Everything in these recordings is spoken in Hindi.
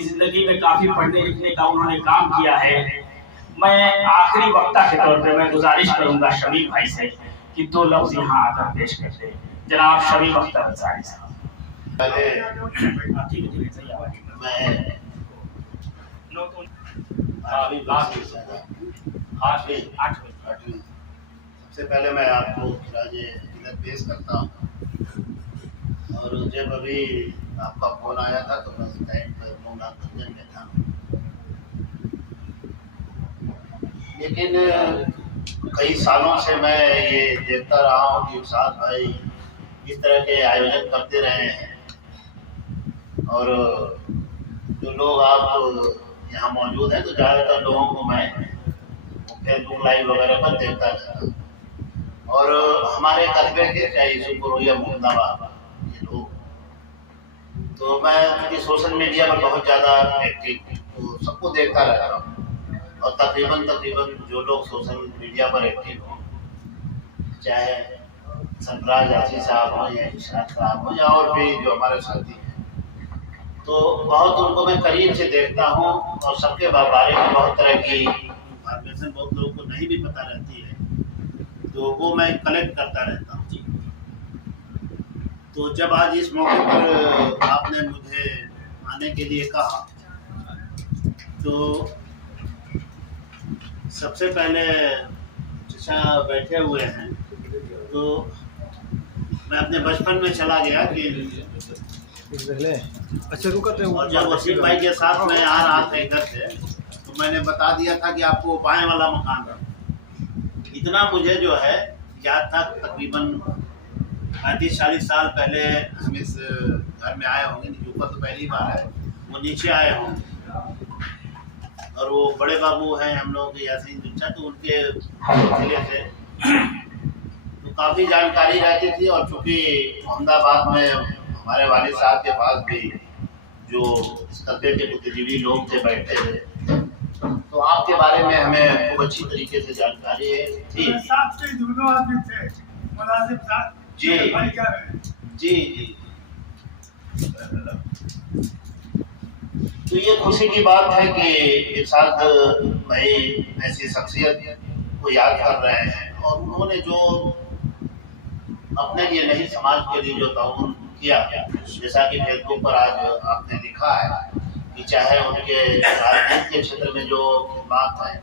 उनकी जिंदगी में काफी पढ़ने लिखने का उन्होंने काम किया है। मैं आखिरी वक्ता के तौर पे मैं गुजारिश करूंगा शमीम भाई से कि 2 लफ्ज यहाँ आकर पेश करते हैं। जनाब शमीम अख्तर अंसारी साहब। सबसे पहले मैं आपको खिराज पेश करता हूँ। और जब अभी आपका फोन आया था तो मैं उस टाइम पर मनोरंजन में था, लेकिन कई सालों से मैं ये देखता रहा हूँ कि उस्ताद भाई इस तरह के आयोजन करते रहे हैं। और जो लोग आप यहाँ मौजूद हैं तो ज़्यादातर लोगों को मैं फेसबुक लाइव वगैरह पर देखता रहता हूँ। और हमारे कस्बे के चाहे यूसुफपुर या मोहम्मदाबाद ये लोग, तो मैं सोशल मीडिया पर बहुत ज़्यादा एक्टिव, तो सबको देखता रहता हूँ। और तकरीबन जो लोग सोशल मीडिया पर एक्टिव हों, चाहे सरफराज आसिफ साहब हो या इशराक साहब हो या और भी जो हमारे साथी हैं, तो बहुत उनको मैं करीब से देखता हूँ। और सबके बारे में बहुत तरह की इन्फॉर्मेशन बहुत लोगों को नहीं भी पता रहती है, तो वो मैं कलेक्ट करता रहता हूँ। तो जब आज इस मौके पर आपने मुझे आने के लिए कहा, तो सबसे पहले जैसा बैठे हुए हैं तो मैं अपने बचपन में चला गया कि अच्छा रुकते हैं। और जब वसीम भाई के साथ मैं आ रहा था इधर से, तो मैंने बता दिया था कि आपको बाएं वाला मकान रहा। इतना मुझे जो है याद था। तकरीबन 35-40 साल पहले हम इस घर में आए होंगे। ऊपर तो पहली बार है, वो नीचे आए होंगे। और वो बड़े बाबू हैं हम लोग यासीन दुच्चा, तो उनके सिलसिले से तो काफ़ी जानकारी रहती थी। और चूँकि अहमदाबाद में हमारे वालिद साहब के पास भी जो इस कस्बे के बुद्धिजीवी लोग थे, बैठते थे, तो आपके बारे में हमें खूब अच्छी तरीके से जानकारी थी। जी जी जी। तो ये खुशी की बात है कि इरशाद भाई ऐसी शख्सियत को याद कर रहे हैं। और उन्होंने जो अपने लिए नहीं समाज के लिए जो ताउन किया, जैसा कि फेसबुक पर आज आपने लिखा है कि चाहे उनके राजनीति के क्षेत्र में जो बात है,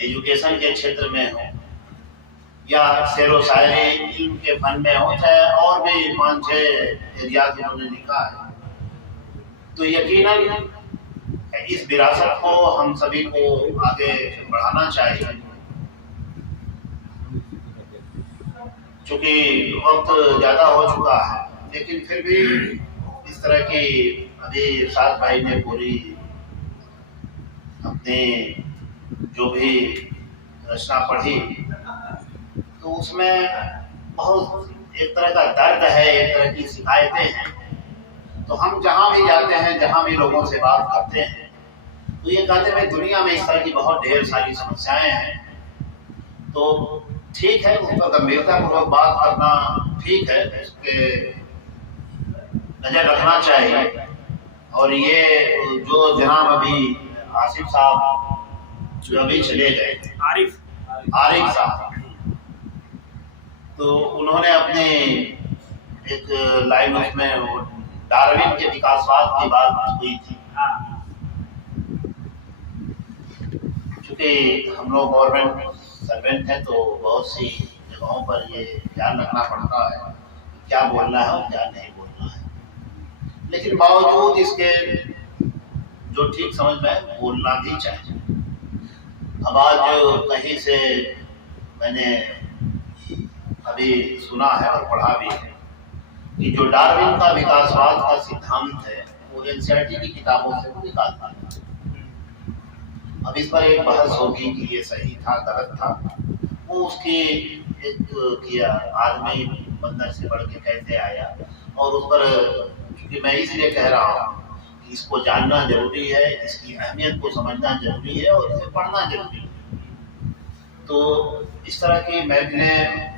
एजुकेशन के क्षेत्र में हो या शेर व शायरी इल्म के फन में हो, चाहे और भी 5-6 एरिया उन्होंने लिखा है, तो यकीनन इस विरासत को हम सभी को आगे बढ़ाना चाहिए। चूँकि वक्त ज़्यादा हो चुका है, लेकिन फिर भी इस तरह की अभी इरशाद भाई ने पूरी अपने जो भी रचना पढ़ी, तो उसमें बहुत एक तरह का दर्द है, एक तरह की शिकायतें हैं। तो हम जहाँ भी जाते हैं, जहाँ भी लोगों से बात करते हैं, तो ये कहते हैं दुनिया में इस तरह की बहुत ढेर सारी समस्याएं हैं। तो ठीक है, उस पर गंभीरतापूर्वक बात करना ठीक है, उस पर नजर रखना चाहिए। और ये जो जनाब अभी आसिफ साहब जो अभी चले गए, आरिफ साहब, तो उन्होंने अपने एक लाइव उसमें डार्विन के विकासवाद की बात हुई थी। चूँकि हम लोग गवर्नमेंट सर्वेंट हैं, तो बहुत सी जगहों पर ये ध्यान रखना पड़ता है क्या बोलना है और क्या नहीं बोलना है। लेकिन बावजूद इसके जो ठीक समझ में बोलना भी चाहिए। अब आज कहीं से मैंने अभी सुना है और पढ़ा भी है कि जो डार्विन का विकासवाद का सिद्धांत है, वो एनसीईआरटी की किताबों से वो निकालता है। अब इस पर एक बहस होगी कि ये सही था गलत था, वो उसकी एक किया आदमी बंदर से बढ़ के कैसे आया। और उस पर क्योंकि मैं इसलिए कह रहा हूँ कि इसको जानना जरूरी है, इसकी अहमियत को समझना जरूरी है और इसे पढ़ना जरूरी है। तो इस तरह की महफिलें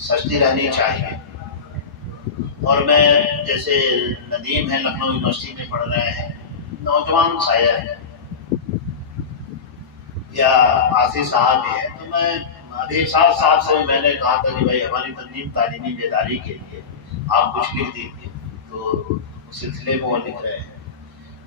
सजती रहनी चाहिए। और मैं जैसे नदीम है, लखनऊ यूनिवर्सिटी में पढ़ रहे हैं, नौजवान शायर है या आसिफ साहब ही है, तो मैं अभी 7 साल से मैंने कहा था कि भाई हमारी तंजीम तालीमी बेदारी के लिए आप कुछ लिख दीजिए, तो उस सिलसिले में वो लिख रहे हैं।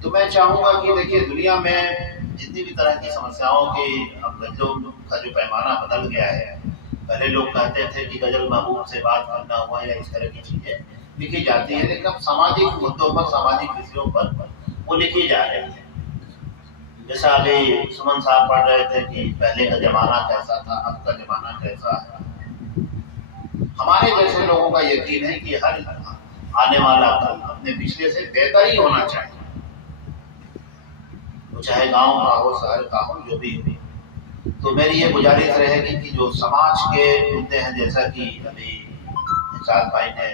तो मैं चाहूँगा कि देखिए दुनिया में जितनी भी तरह की समस्याओं की, अब गजलों का जो पैमाना बदल गया है, पहले लोग कहते थे कि गजल महबूब से बात करना हुआ या इस तरह की चीजें लिखी जाती है, लेकिन अब सामाजिक मुद्दों पर, सामाजिक विषयों पर वो लिखी जा रही है। जैसा अभी सुमन साहब पढ़ रहे थे कि पहले का जमाना कैसा था, अब का जमाना कैसा है। हमारे जैसे लोगों का यकीन है कि हर आने वाला कल अपने पिछले से बेहतर ही होना चाहिए, वो चाहे गांव का हो, शहर का हो, जो भी हो। तो मेरी ये गुजारिश रहेगी कि जो समाज के मुद्दे हैं, जैसा कि अभी इरशाद भाई ने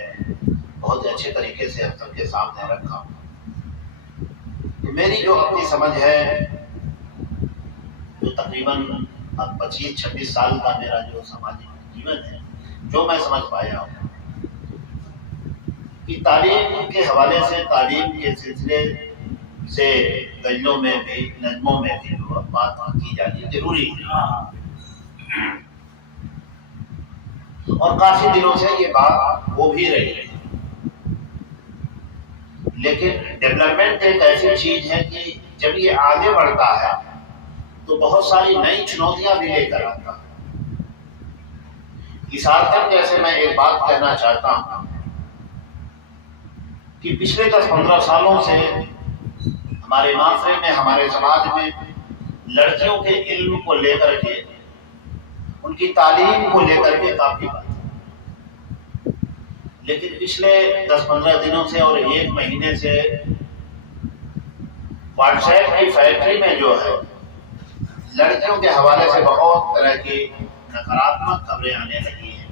बहुत अच्छे तरीके से हम सबके सामने रखा, तो मेरी जो अपनी समझ है, जो तकरीबन अब 25-26 साल का मेरा जो सामाजिक जीवन है, जो मैं समझ पाया हूँ कि तालीम के हवाले से, तालीम के सिलसिले से गजलों में भी, नज़्मों में भी जो बात की जानी जरूरी है। और काफी दिनों से ये बात हो भी रही है, लेकिन डेवलपमेंट एक ऐसी चीज है कि जब ये आगे बढ़ता है तो बहुत सारी नई चुनौतियां भी लेकर आता है। इस आर्थिक जैसे मैं एक बात कहना चाहता हूं कि पिछले 10-15 सालों से हमारे माशरे में, हमारे समाज में लड़कियों के इल्म को लेकर के, उनकी तालीम को लेकर के काफी बात, लेकिन पिछले 10-15 दिनों से और 1 महीने से व्हाट्सएप की फैक्ट्री में जो है लड़कियों के हवाले से बहुत तरह की नकारात्मक खबरें आने लगी हैं।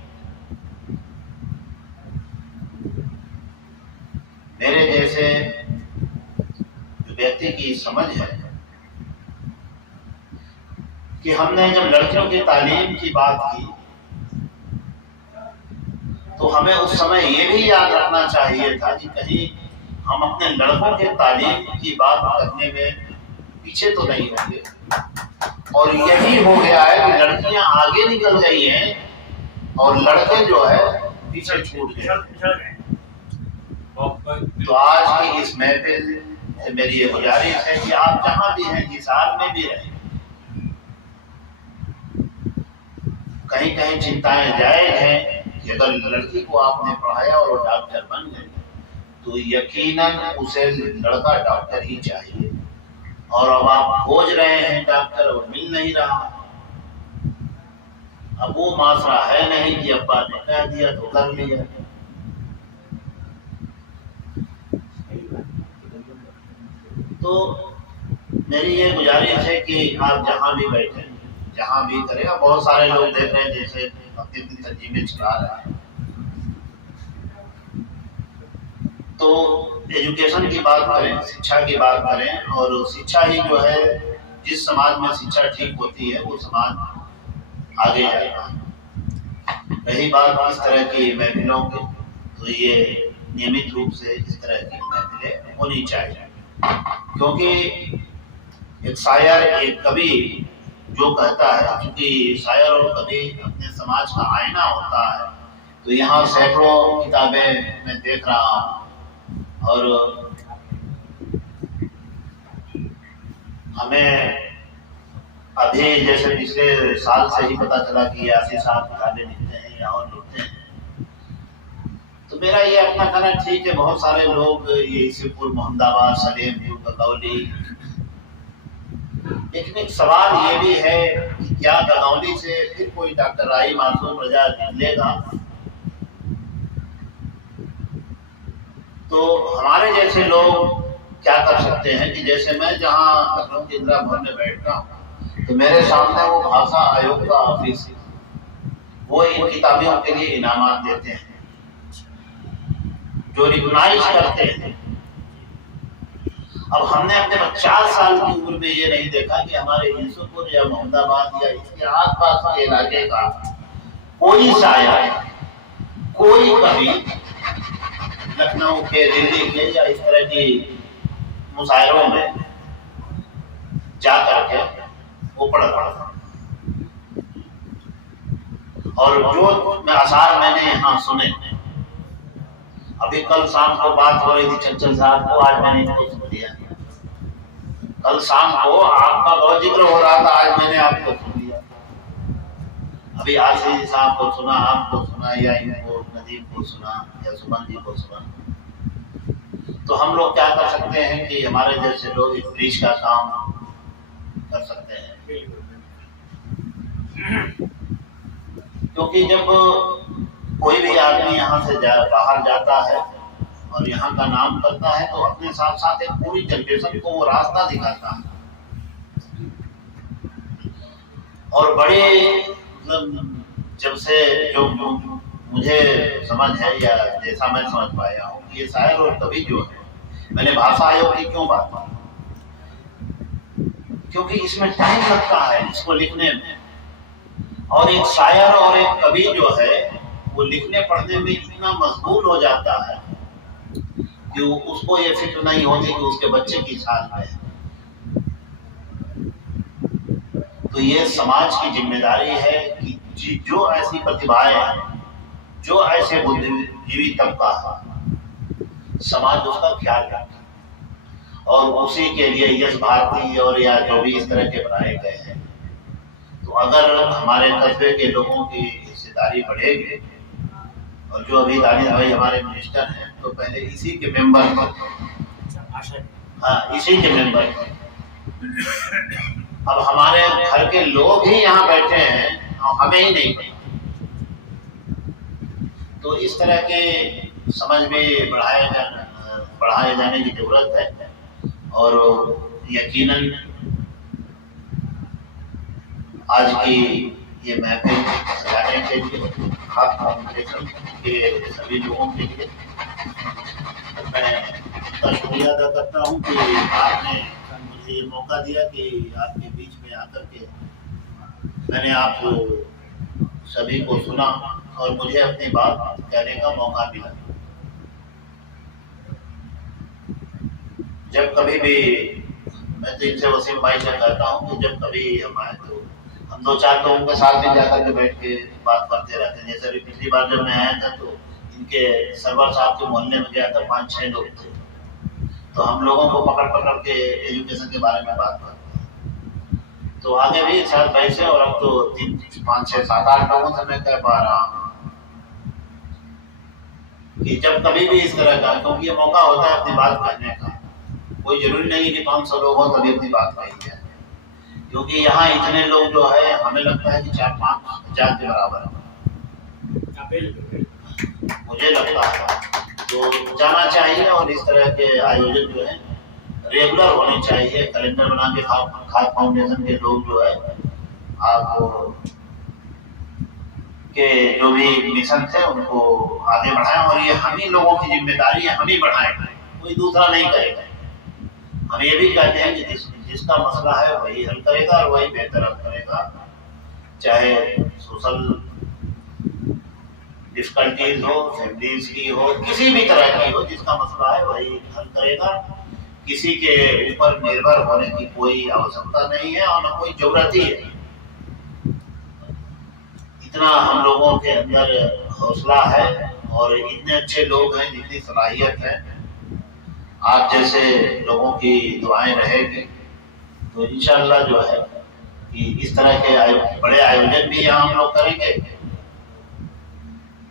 मेरे जैसे जो व्यक्ति की समझ है कि हमने जब लड़कियों की तालीम की बात की तो हमें उस समय ये भी याद रखना चाहिए था कि कहीं हम अपने लड़कों के तालीम की बात करने में पीछे तो नहीं होंगे। और यही हो गया है कि लड़कियां आगे निकल गई हैं और लड़के जो है पीछे छूट गए। तो आज की इस महफिल से मेरी ये गुजारिश है कि आप जहां भी हैं, जिस हाल में भी रहें, कहीं कहीं चिंताएं जायज हैं कि अगर लड़की को आपने पढ़ाया और वो डॉक्टर बन गई तो यकीनन उसे लड़का डॉक्टर ही चाहिए। और अब आप खोज रहे हैं डॉक्टर और मिल नहीं रहा। अब वो मासरा है नहीं कि अब्बा ने कह दिया तो कर लिया। तो मेरी ये गुजारिश है कि आप जहां भी बैठे, जहां भी करें, बहुत सारे लोग देख रहे हैं जैसे अपनी अपनी तंजीमें चला रहे हैं, तो एजुकेशन की बात करें, शिक्षा की बात करें, और शिक्षा ही जो है, जिस समाज में शिक्षा ठीक होती है वो समाज आगे जाएगा। रही बात इस तरह की महफिलों की, तो ये नियमित रूप से इस तरह की महफिलें होनी चाहिए, क्योंकि एक शायर, एक कवि जो कहता है, क्योंकि शायर और कवि अपने समाज का आईना होता है, तो यहाँ सैकड़ों किताबें मैं देख रहा हूँ और हमें अभी जैसे पिछले साल से ही पता चला कि यासी साहब किताबें लिखते हैं या और लिखते हैं। तो मेरा ये अपना कहना ठीक है, बहुत सारे लोग ये इसीपुर, मोहम्मदाबाद, सलेमपुर, गगौली, लेकिन एक सवाल ये भी है कि क्या गगौली से फिर कोई डॉक्टर राही मासूम रजा निकलेगा? तो हमारे जैसे लोग क्या कर सकते हैं कि जैसे मैं जहाँ लखनऊ के इंदिरा भवन में बैठता हूँ, तो मेरे सामने वो भाषा आयोग का ऑफिस है, वो इन किताबों के लिए इनामात देते हैं, जो रिकॉग्नाइज करते हैं। अब हमने अपने 50 साल की उम्र में ये नहीं देखा कि हमारे यूसुफपुर या मोहम्मदाबाद या इसके आसपास के इलाके का कोई शायर, कोई कवि लखनऊ के, दिल्ली के या इस तरह की मुशायरों में जा करके वो पढ़ रहा था। और जो आसार मैंने यहाँ सुने, अभी कल शाम को बात हो रही थी चंचल साहब को, आज मैंने इनको सुन लिया। कल शाम को आपका बहुत जिक्र हो रहा था, आज मैंने आपको सुन लिया। अभी आशीष साहब को सुना, आपको सुना, या इनको नदीम को सुना, या सुमन जी को सुना। तो हम लोग क्या कर सकते हैं कि हमारे जैसे लोग इस ब्रिज का काम कर सकते हैं। क्योंकि जब कोई भी आदमी यहाँ से बाहर जाता है और यहाँ का नाम करता है तो अपने साथ साथ एक पूरी जनरेशन को वो रास्ता दिखाता है। और बड़े मतलब जब से जो मुझे समझ है या जैसा मैं समझ पाया हूँ, ये शायर और कवि जो है, मैंने भाषा आयोग की क्यों बात की, क्योंकि इसमें टाइम लगता है इसको लिखने में। और एक शायर और एक कवि जो है वो लिखने पढ़ने में इतना मशगूल हो जाता है कि उसको ये फिक्र नहीं होती कि उसके बच्चे की साथ में है। तो ये समाज की जिम्मेदारी है कि जो ऐसी प्रतिभाएं हैं, जो ऐसे बुद्धिजीवी तबका है, समाज उसका ख्याल रखे। और उसी के लिए यश भारती और या जो भी इस तरह के बनाए गए हैं। तो अगर हमारे कस्बे के लोगों की हिस्सेदारी बढ़ेगी, और जो अभी दानिश भाई हमारे मिनिस्टर हैं, तो पहले इसी के मेंबर, हाँ इसी के मेंबर। अब हमारे घर के लोग ही यहाँ बैठे हैं और हमें ही नहीं पता। तो इस तरह के समझ में बढ़ाए जाने की जरूरत है। और यकीनन आज की ये महफिल सजाने के लिए, खास फाउंडेशन के सभी लोगों के लिए मैं उनका शुक्रिया अदा करता हूँ कि आपने मुझे ये मौका दिया कि आपके बीच में आकर के मैंने आप सभी को सुना और मुझे अपनी बात कहने का मौका मिला। जब कभी भी मैं तो इनसे वसीम भाई से कहता हूँ कि जब कभी हम आए तो हम 2-4 लोगों के साथ भी जाकर के बैठ के बात करते रहते हैं। जैसे अभी पिछली बार जब मैं आया था तो इनके सरवर साहब के मोहल्ले में गया था, 5-6 लोग थे। तो हम लोगों को पकड़ के एजुकेशन के बारे में बात करते हैं। तो आगे भी शायद भाई से, और अब तो 3-5-6-7-8 लोगों से मैं कह पा रहा हूँ कि जब कभी भी इस तरह का, क्योंकि ये मौका होता है अपनी बात कहने का, कोई जरूरी नहीं कि 500 लोग हों तभी अपनी बात कही जाए। क्योंकि यहाँ इतने लोग जो है, हमें लगता है कि 4-5 हजार के बराबर है, मुझे लगता है। तो जाना चाहिए और इस तरह के आयोजन जो है रेगुलर होने चाहिए। कैलेंडर बना के खाद फाउंडेशन के लोग जो है आप के जो भी मिशन थे उनको आगे बढ़ाएं। और ये हम ही लोगों की जिम्मेदारी है, हम ही बढ़ाएं, कोई दूसरा नहीं करेगा। हम ये भी कहते हैं कि जिसका मसला है वही हल करेगा और वही बेहतर हल करेगा। चाहे सोशल डिफिकल्टीज हो, फैमिलीज की हो, किसी भी तरह की हो, जिसका मसला है वही हल करेगा। किसी के ऊपर निर्भर होने की कोई आवश्यकता नहीं है और न कोई जरूरत ही है। इतना हम लोगों के अंदर हौसला है और इतने अच्छे लोग हैं, जितनी सलाहियत है, आप जैसे लोगों की दुआएं रहेगी तो इंशाअल्लाह जो है कि इस तरह के बड़े आयोजन भी यहाँ हम लोग करेंगे।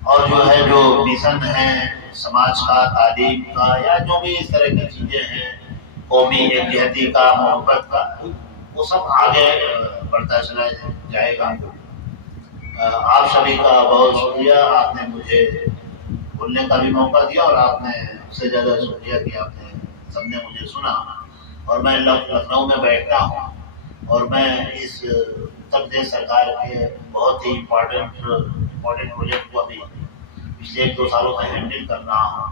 और जो है जो मिशन है समाज का, तालीम का, या जो भी इस तरह की चीजें हैं, कौमी एकजहती का, मोहब्बत का, वो सब आगे बढ़ता चला जाएगा। आप सभी का बहुत शुक्रिया, आपने मुझे बोलने का भी मौका दिया और आपने उससे ज्यादा शुक्रिया कि आपने सबने मुझे सुना। और मैं लखनऊ में बैठता हूँ और मैं इस उत्तर प्रदेश सरकार के बहुत ही इम्पोर्टेंट प्रोजेक्ट को अभी पिछले 1-2 सालों में हैंडल कर रहा हूँ,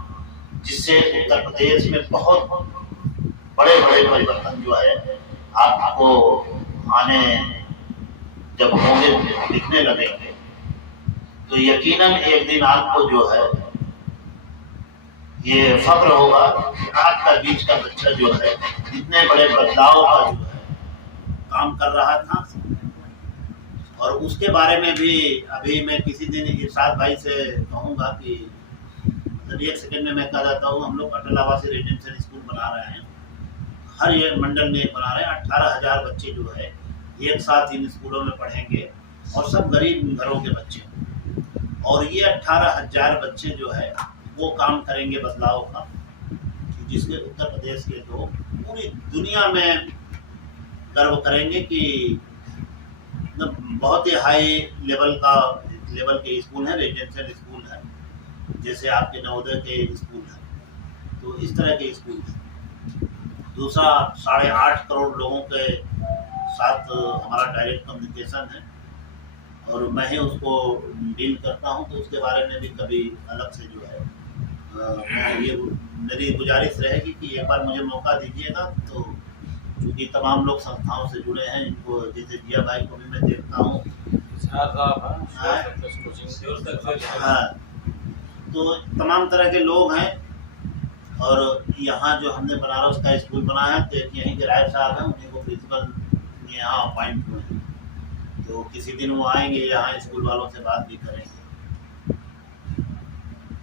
जिससे उत्तर प्रदेश में बहुत बड़े बड़े परिवर्तन जो है आपको आने जब होंगे, दिखने लगेंगे, तो यकीनन एक दिन आपको जो है ये फख्र होगा कि आज का बीच का बच्चा जो है इतने बड़े बदलाव का जो है काम कर रहा था। और उसके बारे में भी अभी मैं किसी दिन इरशाद भाई से कहूँगा कि मतलब एक सेकंड में मैं कह जाता हूँ, हम लोग अटल आवासीय रेजिडेंशियल स्कूल बना रहे हैं, हर एक मंडल में बना रहे हैं। 18,000 बच्चे जो है एक साथ इन स्कूलों में पढ़ेंगे और सब गरीब घरों के बच्चे। और ये 18,000 बच्चे जो है वो काम करेंगे बदलाव का, जिसके उत्तर प्रदेश के लोग पूरी दुनिया में गर्व करेंगे कि बहुत ही हाई लेवल के स्कूल है, रेजिडेंशियल स्कूल है, जैसे आपके नवोदय के स्कूल है, तो इस तरह के स्कूल है। दूसरा 8.5 करोड़ लोगों के साथ हमारा डायरेक्ट कम्युनिकेशन है और मैं ही उसको डील करता हूं, तो उसके बारे में भी कभी अलग से जो है ये मेरी गुजारिश रहेगी कि एक बार मुझे मौका दीजिएगा। तो क्योंकि तमाम लोग संस्थाओं से जुड़े हैं, इनको जैसे जिया भाई को भी मैं देखता हूँ, हाँ, तो तमाम तरह के लोग हैं। और यहाँ जो हमने बनारस का स्कूल बनाया है, तो यहीं के राय साहब हैं, उन्हीं को प्रिंसिपल यहाँ अपॉइंट हुए हैं, तो किसी दिन वो आएंगे यहाँ, स्कूल वालों से बात भी करेंगे।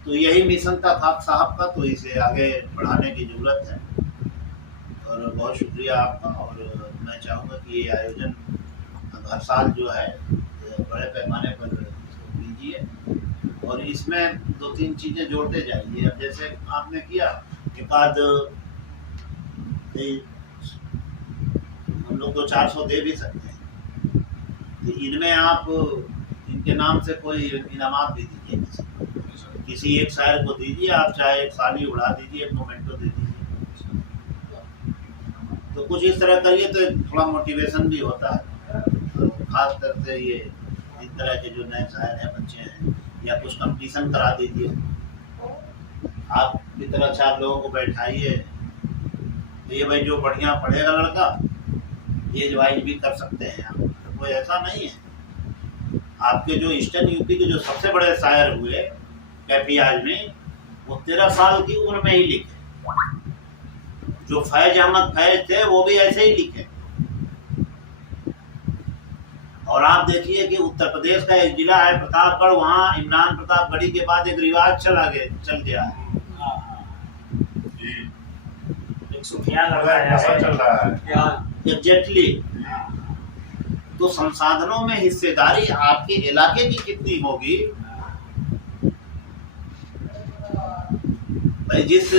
तो यही मिशन था खाप साहब का, तो इसे आगे बढ़ाने की जरूरत है। और बहुत शुक्रिया आपका। और मैं चाहूँगा कि ये आयोजन हर साल जो है बड़े पैमाने पर इसको कीजिए और इसमें 2-3 चीज़ें जोड़ते जाइए। अब जैसे आपने किया एक बाद हम लोग तो 400 दे भी सकते हैं, तो इनमें आप इनके नाम से कोई इनामात भी दीजिए, किसी एक शायर को दीजिए, आप चाहे एक साली उड़ा दीजिए, एक मोमेंटो दे दीजिए, तो कुछ इस तरह करिए तो थोड़ा मोटिवेशन भी होता है। तो खास कर से ये इस तरह के जो नए शायर हैं, बच्चे हैं, या कुछ कंपटीशन करा दीजिए, आप की तरह 4 लोगों को बैठाइए, तो ये भाई जो बढ़िया पढ़ेगा लड़का एज वाइज भी कर सकते हैं आप, तो कोई ऐसा नहीं है। आपके जो ईस्टर्न यूपी के जो सबसे बड़े शायर हुए कैफियाज में, वो 13 साल की उम्र में ही लिखे। जो फैज अहमद फैज थे वो भी ऐसे ही लिखे। और आप देखिए कि उत्तर प्रदेश का एक जिला है प्रतापगढ़, वहाँ इमरान प्रतापगढ़ी के बाद एक रिवाज चल गया है, एग्जैक्टली। तो संसाधनों में हिस्सेदारी आपके इलाके की कितनी होगी, भाई जिस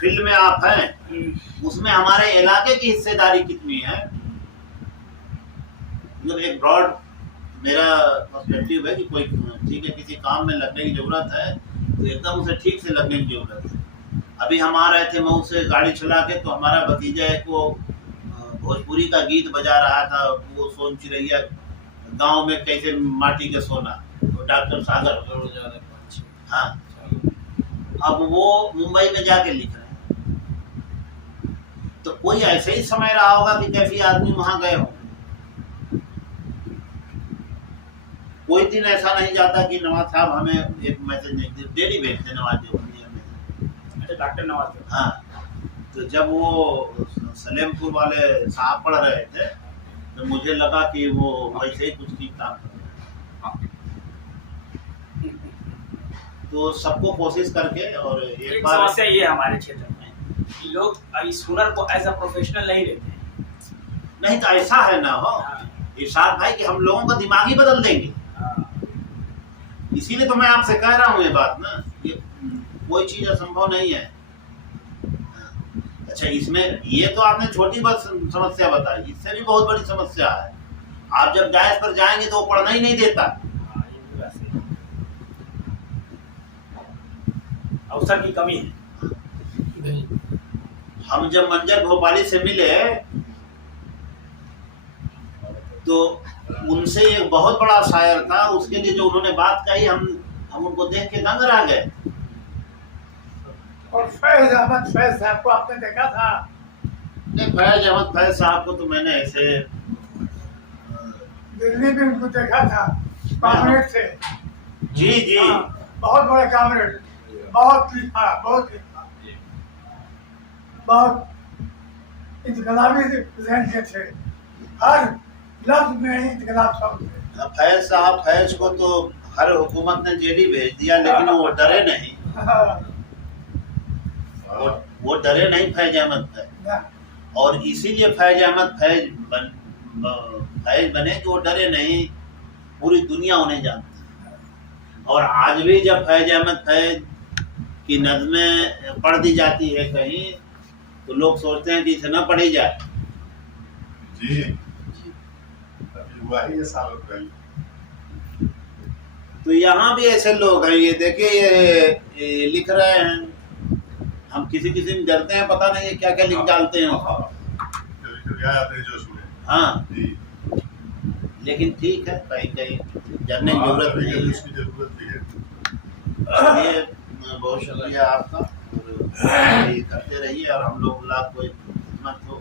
फील्ड में आप हैं उसमें हमारे इलाके की हिस्सेदारी कितनी है। मतलब एक ब्रॉड मेरा पर्सपेक्टिव है कि कोई ठीक है किसी काम में लगने की जरूरत है तो एकदम उसे ठीक से लगने की जरूरत है। अभी हम आ रहे थे मऊ से गाड़ी चला के, तो हमारा भतीजा एक वो भोजपुरी का गीत बजा रहा था, वो सोन चिड़ैया गांव में कैसे माटी के सोना, तो डॉक्टर सागर, हाँ, अब वो मुंबई में जाके लिख रहे हैं। तो कोई ऐसे ही समय रहा होगा कि कैफी आदमी वहां गए हो, कोई दिन ऐसा नहीं जाता कि नवाज साहब हमें एक मैसेज नहीं, डेली भेजते नवाज देवबंदिया में, डॉक्टर नवाज। हाँ, तो जब वो सलेमपुर वाले साहब पढ़ रहे थे तो मुझे लगा कि वो वैसे ही कुछ ठीक काम कर रहे हैं। तो सबको कोशिश करके, और एक बार समस्या ये हमारे क्षेत्र में कि लोग इस हुनर को एज अ प्रोफेशनल नहीं लेते हैं। नहीं तो ऐसा है ना हो इरशाद भाई कि हम लोगों का दिमाग ही बदल देंगे। इसीलिए तो मैं आपसे कह रहा हूँ ये बात ना, ये कोई चीज असंभव नहीं है। अच्छा, इसमें ये तो आपने छोटी बस समस्या बताई, इससे भी बहुत बड़ी समस्या है। आप जब गैस पर जाएंगे तो वो पढ़ना ही नहीं देता। अवसर की कमी है। हम जब मंजर भोपाली से मिले तो उनसे एक बहुत बड़ा शायर था, उसके लिए जो उन्होंने बात कही हम उनको देख के दंग रह गए। और फैज अहमद फैज साहब को आपने देखा था? नहीं, फैज अहमद फैज साहब को तो मैंने ऐसे दिल्ली में उनको देखा था, कामरेड थे। जी जी, बहुत बड़े कामरेड, बहुत लिखा, बहुत लिखा। बहुत इनकलाबी जहन के थे। हर लफ्ज में इनकलाब शब्द थे। फैज साहब, फैज को तो हर हुकूमत ने जेल ही भेज दिया, लेकिन वो डरे नहीं। वो डरे नहीं फैज अहमद फैज, और इसीलिए फैज अहमद फैज बने कि वो डरे नहीं, पूरी दुनिया उन्हें जानती है। और आज भी जब फैज अहमद फैज की नज़में पढ़ दी जाती है कहीं, तो लोग सोचते हैं कि इसे न पढ़ी जाए। जी, अभी हुआ ही है सालों पहले। तो यहाँ भी ऐसे लोग हैं, ये देखिए ये लिख रहे हैं। हम किसी किसी में डरते हैं, पता नहीं ये क्या क्या लिख डालते हैं। कभी आ जाते हैं जोश में। हाँ, जी, लेकिन ठीक है, कहीं कहीं जानने की जरूरत नहीं है। उसकी जरूरत भी है। ये बहुत शुक्रिया आपका, और ये करते रहिए, और हम लोग को खिदमत हो।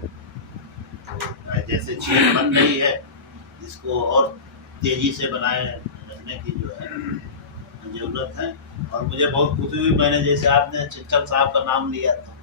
तो जैसे चीज बन रही है, इसको और तेजी से बनाए रखने की जो है जरूरत है। और मुझे बहुत खुशी हुई, मैंने जैसे आपने चिट्ठल साहब का नाम लिया था,